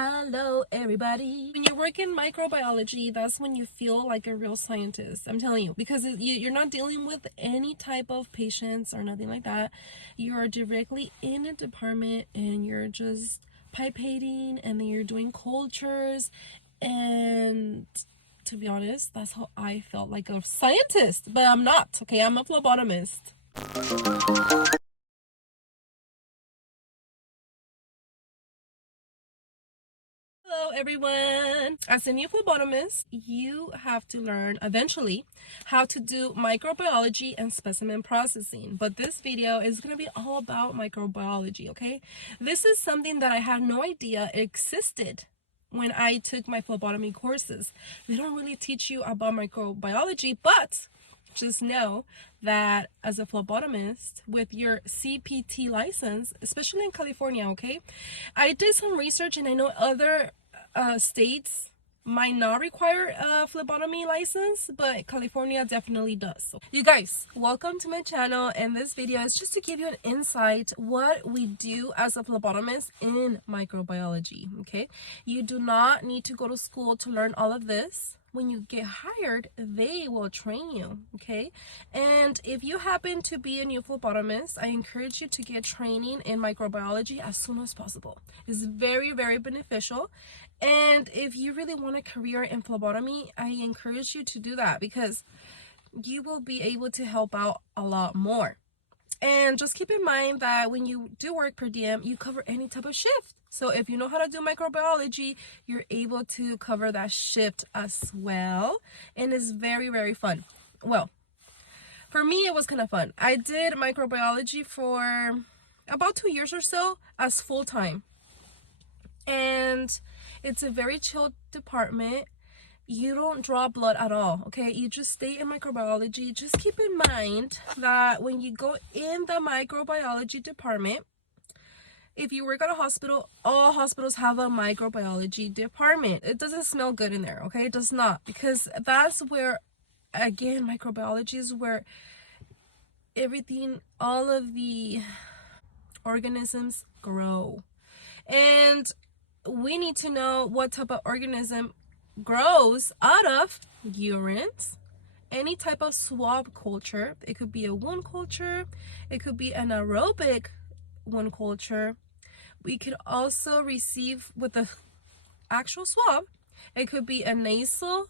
Hello everybody. When you work in microbiology, that's when you feel like a real scientist. I'm telling you, because you're not dealing with any type of patients or nothing like that. You are directly in a department and you're just pipating, and then you're doing cultures, and to be honest, that's how I felt like a scientist, but I'm not. Okay, I'm a phlebotomist. Hello everyone. As a new phlebotomist, you have to learn eventually how to do microbiology and specimen processing. But this video is going to be all about microbiology, okay? This is something that I had no idea existed when I took my phlebotomy courses. They don't really teach you about microbiology, but just know that as a phlebotomist with your CPT license, especially in California, okay? I did some research and I know other states might not require a phlebotomy license, but California definitely does. So, you guys, welcome to my channel, and this video is just to give you an insight what we do as a phlebotomist in microbiology. Okay, you do not need to go to school to learn all of this. When you get hired, they will train you. Okay, and if you happen to be a new phlebotomist, I encourage you to get training in microbiology as soon as possible. It's very, very beneficial. And if you really want a career in phlebotomy, I encourage you to do that, because you will be able to help out a lot more. And just keep in mind that when you do work per diem, you cover any type of shift. So if you know how to do microbiology, you're able to cover that shift as well. And it's very, very fun. Well, for me, it was kind of fun. I did microbiology for about 2 years or so as full-time. And it's a very chill department. You don't draw blood at all, okay? You just stay in microbiology. Just keep in mind that when you go in the microbiology department, if you work at a hospital, all hospitals have a microbiology department. It doesn't smell good in there, okay? It does not, because that's where, again, microbiology is where everything, all of the organisms grow. And we need to know what type of organism grows out of urines, any type of swab culture. It could be a wound culture, it could be an aerobic wound culture. We could also receive with the actual swab. It could be a nasal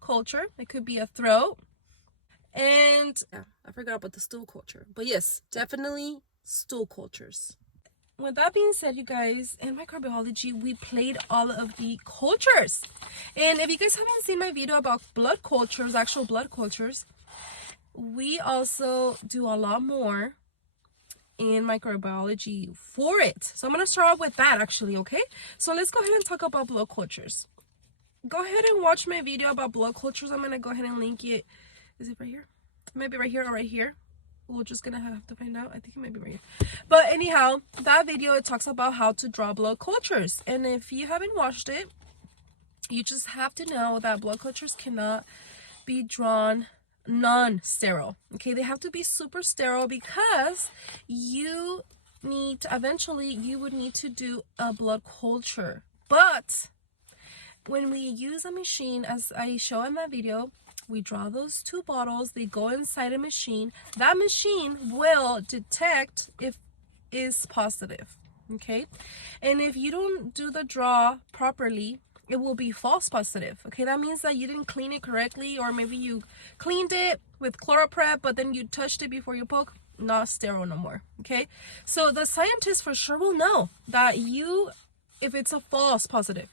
culture, it could be a throat, and yeah, I forgot about the stool culture, but yes, definitely stool cultures. With that being said, you guys, in microbiology, we played all of the cultures. And if you guys haven't seen my video about blood cultures, actual blood cultures, we also do a lot more in microbiology for it. So I'm going to start off with that, actually, okay? So let's go ahead and talk about blood cultures. Go ahead and watch my video about blood cultures. I'm going to go ahead and link it. Is it right here? Maybe right here or right here. We're just gonna have to find out. I think it might be right here. But anyhow, that video, it talks about how to draw blood cultures. And if you haven't watched it, you just have to know that blood cultures cannot be drawn non-sterile. Okay, they have to be super sterile, because you need to, eventually you would need to do a blood culture. But when we use a machine, as I show in that video, we draw those 2 bottles, they go inside a machine. That machine will detect if is positive, okay? And if you don't do the draw properly, it will be false positive, okay? That means that you didn't clean it correctly, or maybe you cleaned it with ChloraPrep, but then you touched it before you poke. Not sterile no more, okay? So the scientists for sure will know that if it's a false positive.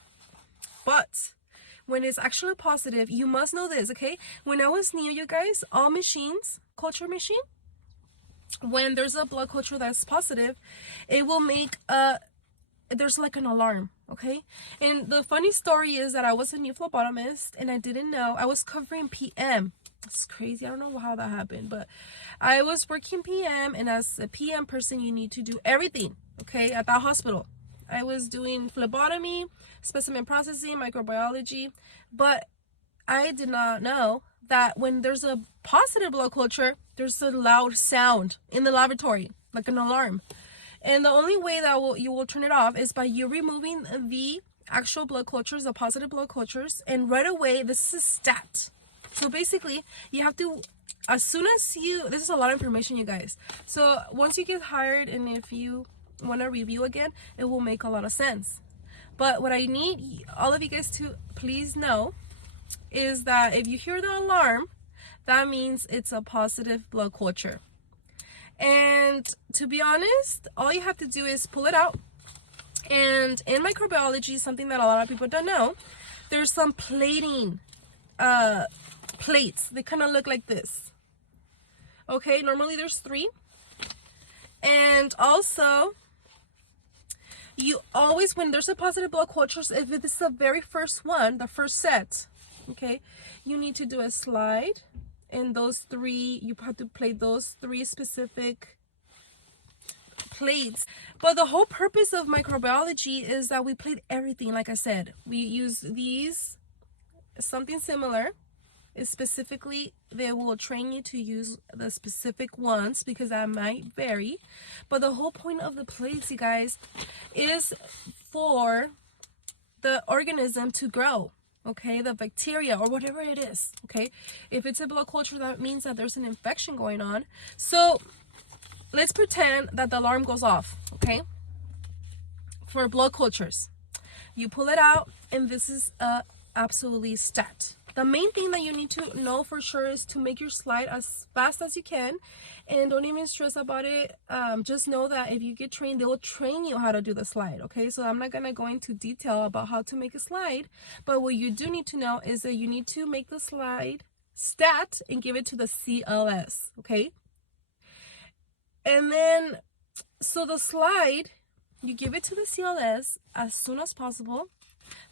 But when it's actually positive, you must know this, okay? When I was new, you guys, all machines, culture machine, when there's a blood culture that's positive, it will make there's like an alarm, okay? And the funny story is that I was a new phlebotomist and I didn't know. I was covering PM. It's crazy. I don't know how that happened, but I was working PM, and as a PM person, you need to do everything, okay, at that hospital. I was doing phlebotomy, specimen processing, microbiology, but I did not know that when there's a positive blood culture, there's a loud sound in the laboratory, like an alarm. And the only way that you will turn it off is by you removing the actual blood cultures, the positive blood cultures, and right away, this is stat. So basically, you have to, as soon as this is a lot of information, you guys. So once you get hired, and if you want to review again, it will make a lot of sense. But what I need all of you guys to please know is that if you hear the alarm, that means it's a positive blood culture. And to be honest, all you have to do is pull it out. And in microbiology, something that a lot of people don't know, there's some plating plates. They kind of look like this. Okay, normally there's 3. And also, you always, when there's a positive blood cultures, if it's the very first one, the first set, okay, you need to do a slide. And those 3, you have to plate those 3 specific plates. But the whole purpose of microbiology is that we plate everything. Like I said, we use these, something similar. Is specifically, they will train you to use the specific ones because that might vary. But the whole point of the plates, you guys, is for the organism to grow. Okay, the bacteria or whatever it is. Okay, if it's a blood culture, that means that there's an infection going on. So let's pretend that the alarm goes off. Okay, for blood cultures, you pull it out, and this is absolutely stat. The main thing that you need to know for sure is to make your slide as fast as you can, and don't even stress about it. Just know that if you get trained, they will train you how to do the slide. Okay, so I'm not gonna go into detail about how to make a slide, but what you do need to know is that you need to make the slide stat and give it to the CLS. Okay, and then so the slide, you give it to the CLS as soon as possible.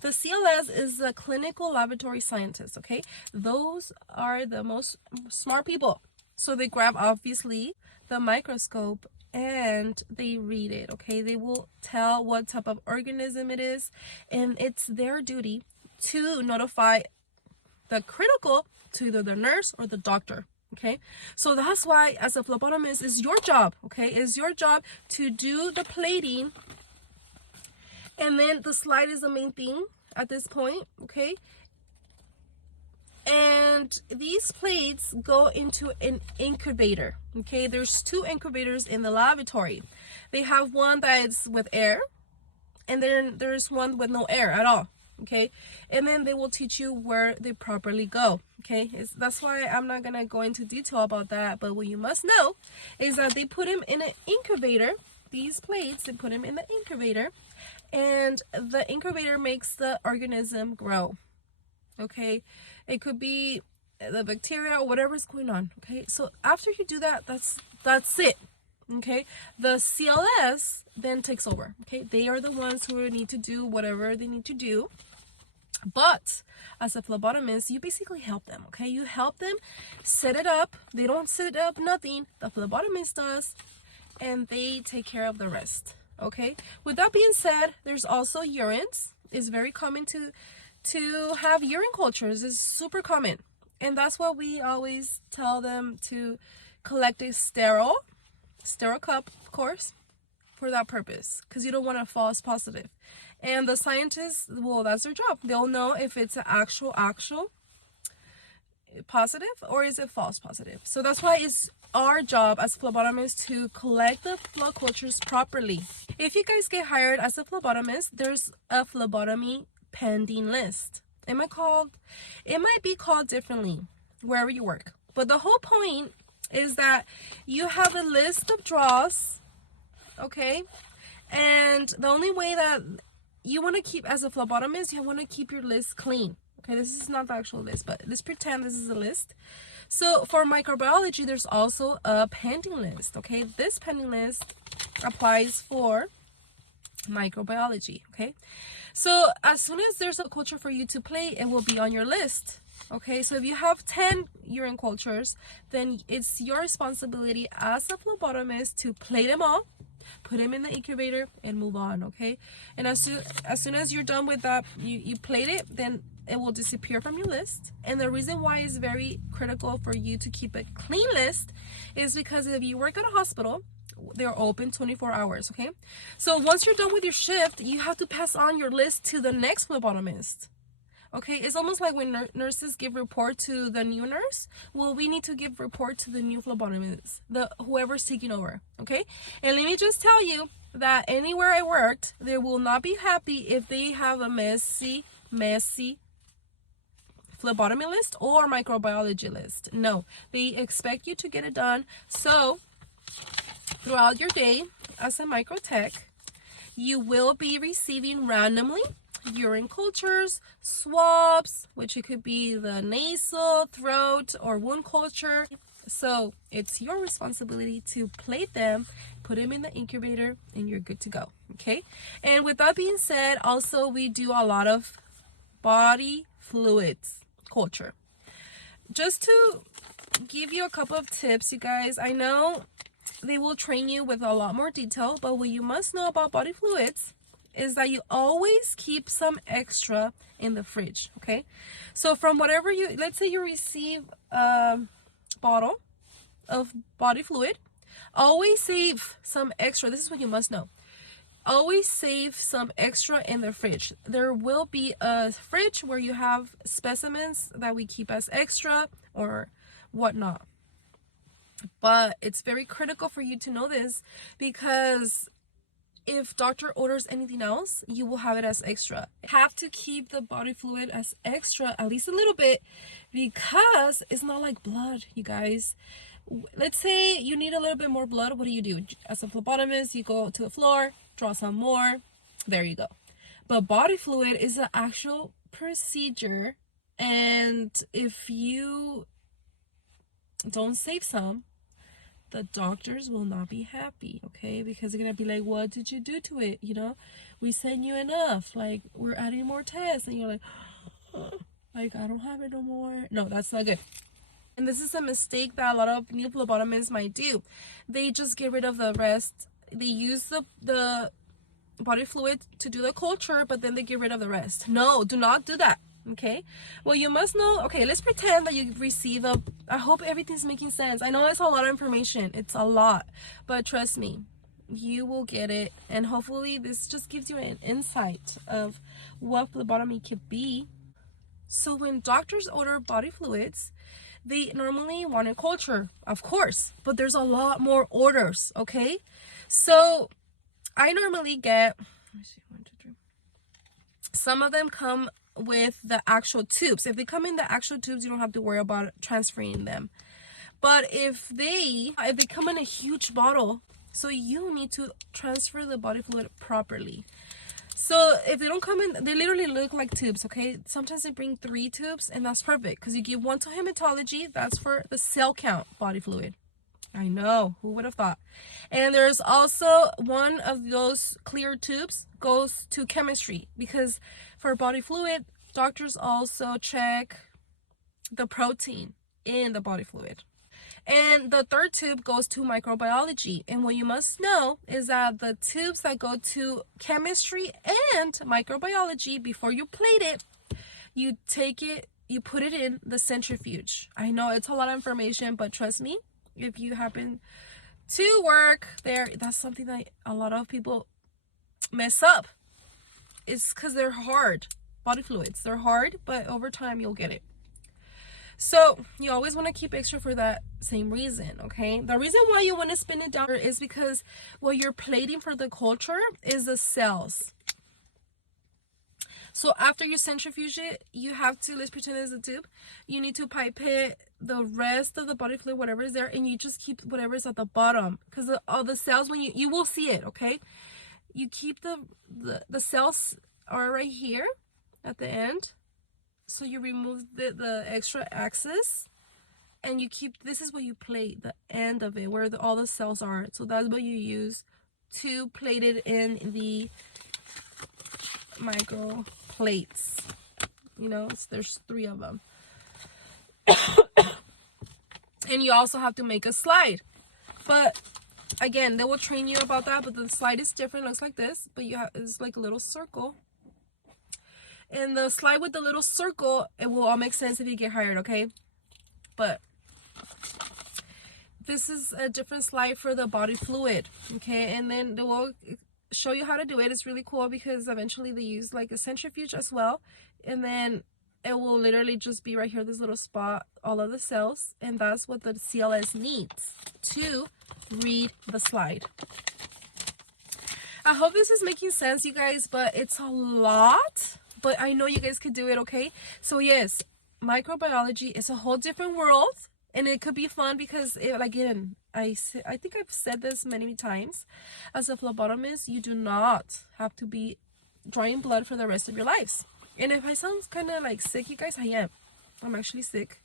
The CLS is a clinical laboratory scientist, okay? Those are the most smart people. So they grab, obviously, the microscope and they read it, okay? They will tell what type of organism it is, and it's their duty to notify the critical to either the nurse or the doctor, okay? So that's why, as a phlebotomist, it's your job, okay? It's your job to do the plating. And then the slide is the main thing at this point, okay? And these plates go into an incubator, okay? There's 2 incubators in the laboratory. They have one that is with air, and then there's one with no air at all, okay? And then they will teach you where they properly go, okay? That's why I'm not gonna go into detail about that, but what you must know is that they put them in an incubator. These plates, they put them in the incubator, and the incubator makes the organism grow. Okay, it could be the bacteria or whatever's going on. Okay, so after you do that, that's it. Okay, the CLS then takes over. Okay, they are the ones who need to do whatever they need to do. But as a phlebotomist, you basically help them. Okay, you help them set it up. They don't set it up, nothing. The phlebotomist does, and they take care of the rest. Okay, with that being said, there's also urines. It's very common to have urine cultures. It's super common, and that's why we always tell them to collect a sterile cup, of course, for that purpose, because you don't want a false positive. And the scientists, well, that's their job. They'll know if it's an actual positive or is it false positive. So that's why it's our job as phlebotomists to collect the blood cultures properly. If you guys get hired as a phlebotomist, there's a phlebotomy pending list. It might be called differently wherever you work, but the whole point is that you have a list of draws, okay? And the only way that you want to keep, as a phlebotomist, you want to keep your list clean. Okay, this is not the actual list, but let's pretend this is a list. So for microbiology, there's also a pending list. Okay, this pending list applies for microbiology. Okay, so as soon as there's a culture for you to plate, it will be on your list. Okay, so if you have 10 urine cultures, then it's your responsibility as a phlebotomist to plate them all, put them in the incubator, and move on. Okay, and as soon as you're done with that, you plate it, then it will disappear from your list. And the reason why it's very critical for you to keep a clean list is because if you work at a hospital, they're open 24 hours, okay? So once you're done with your shift, you have to pass on your list to the next phlebotomist. Okay, it's almost like when nurses give report to the new nurse. Well, we need to give report to the new phlebotomist, whoever's taking over. Okay, and let me just tell you that anywhere I worked, they will not be happy if they have a messy phlebotomy list or microbiology list. No, they expect you to get it done. So throughout your day as a microtech, you will be receiving randomly urine cultures, swabs, which it could be the nasal, throat, or wound culture. So it's your responsibility to plate them, put them in the incubator, and you're good to go. Okay, and with that being said, also we do a lot of body fluids culture. Just to give you a couple of tips, you guys, I know they will train you with a lot more detail, but what you must know about body fluids is that you always keep some extra in the fridge. Okay, so from whatever let's say you receive a bottle of body fluid, always save some extra. This is what you must know. Always save some extra in the fridge. There will be a fridge where you have specimens that we keep as extra or whatnot. But it's very critical for you to know this, because if doctor orders anything else, you will have it as extra. You have to keep the body fluid as extra, at least a little bit, because it's not like blood, you guys. Let's say you need a little bit more blood. What do? As a phlebotomist, you go to the floor, draw some more. There you go. But body fluid is an actual procedure, and if you don't save some, the doctors will not be happy, okay? Because they're gonna be like, what did you do to it? You know, we sent you enough, like we're adding more tests, and you're like, oh, like I don't have it no more. No, that's not good. And this is a mistake that a lot of new phlebotomists might do. They just get rid of the rest. They use the body fluid to do the culture, but then they get rid of the rest. No, do not do that. Okay, well, you must know. Okay, let's pretend that you receive I hope everything's making sense. I know it's a lot of information, it's a lot, but trust me, you will get it. And hopefully this just gives you an insight of what phlebotomy could be. So when doctors order body fluids, they normally want a culture, of course, but there's a lot more orders. Okay, so I normally get, let me see, 1, 2, 3. Some of them come with the actual tubes. If they come in the actual tubes, you don't have to worry about transferring them. But if they come in a huge bottle, so you need to transfer the body fluid properly. So if they don't come in, they literally look like tubes. Okay, sometimes they bring 3 tubes, and that's perfect, because you give 1 to hematology. That's for the cell count body fluid. I know, who would have thought? And there's also one of those clear tubes goes to chemistry, because for body fluid, doctors also check the protein in the body fluid. And the 3rd tube goes to microbiology. And what you must know is that the tubes that go to chemistry and microbiology, before you plate it, you take it, you put it in the centrifuge. I know it's a lot of information, but trust me, if you happen to work there, that's something that a lot of people mess up. It's because they're hard. Body fluids, they're hard, but over time you'll get it. So you always want to keep extra for that same reason. Okay, the reason why you want to spin it down is because what you're plating for the culture is the cells. So after you centrifuge it, you have to, let's pretend it's a tube, you need to pipette the rest of the body fluid, whatever is there, and you just keep whatever is at the bottom, because all the cells, when you will see it. Okay, you keep the cells are right here at the end, so you remove the extra axis, and you keep, this is what you plate, the end of it where all the cells are. So that's what you use to plate it in the micro plates. You know, there's 3 of them. And you also have to make a slide, but again, they will train you about that. But the slide is different, looks like this, but it's like a little circle. And the slide with the little circle, it will all make sense if you get hired. Okay, but this is a different slide for the body fluid, okay? And then they will show you how to do it. It's really cool because eventually they use like a centrifuge as well, and then it will literally just be right here, this little spot, all of the cells, and that's what the CLS needs to read the slide. I hope this is making sense, you guys, but it's a lot, but I know you guys could do it, okay? So yes, microbiology is a whole different world, and it could be fun because, again, I think I've said this many times. As a phlebotomist, you do not have to be drawing blood for the rest of your lives. And if I sound kind of like sick, you guys, I am. I'm actually sick.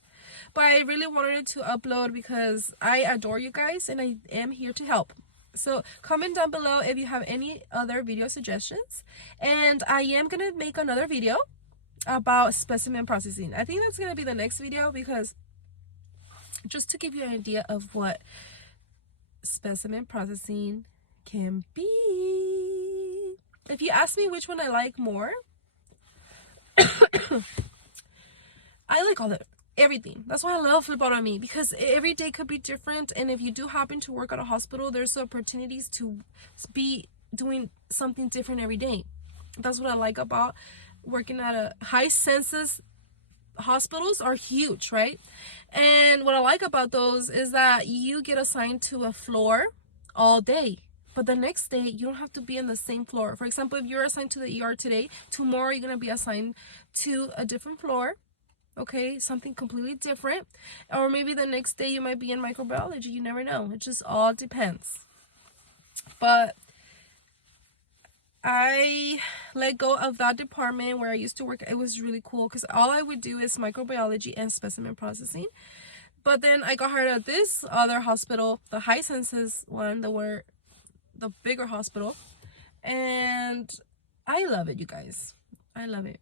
But I really wanted to upload because I adore you guys and I am here to help. So comment down below if you have any other video suggestions. And I am going to make another video about specimen processing. I think that's going to be the next video because just to give you an idea of what specimen processing can be. If you ask me which one I like more, I like everything. That's why I love phlebotomy, because every day could be different, and if you do happen to work at a hospital, there's opportunities to be doing something different every day. That's what I like about working at a high census. Hospitals are huge, right? And what I like about those is that you get assigned to a floor all day, but the next day you don't have to be in the same floor. For example, if you're assigned to the ER today, tomorrow you're going to be assigned to a different floor, okay? Something completely different. Or maybe the next day you might be in microbiology. You never know. It just all depends. But I let go of that department where I used to work. It was really cool because all I would do is microbiology and specimen processing. But then I got hired at this other hospital, the high census one, the bigger hospital, and I love it, you guys. I love it.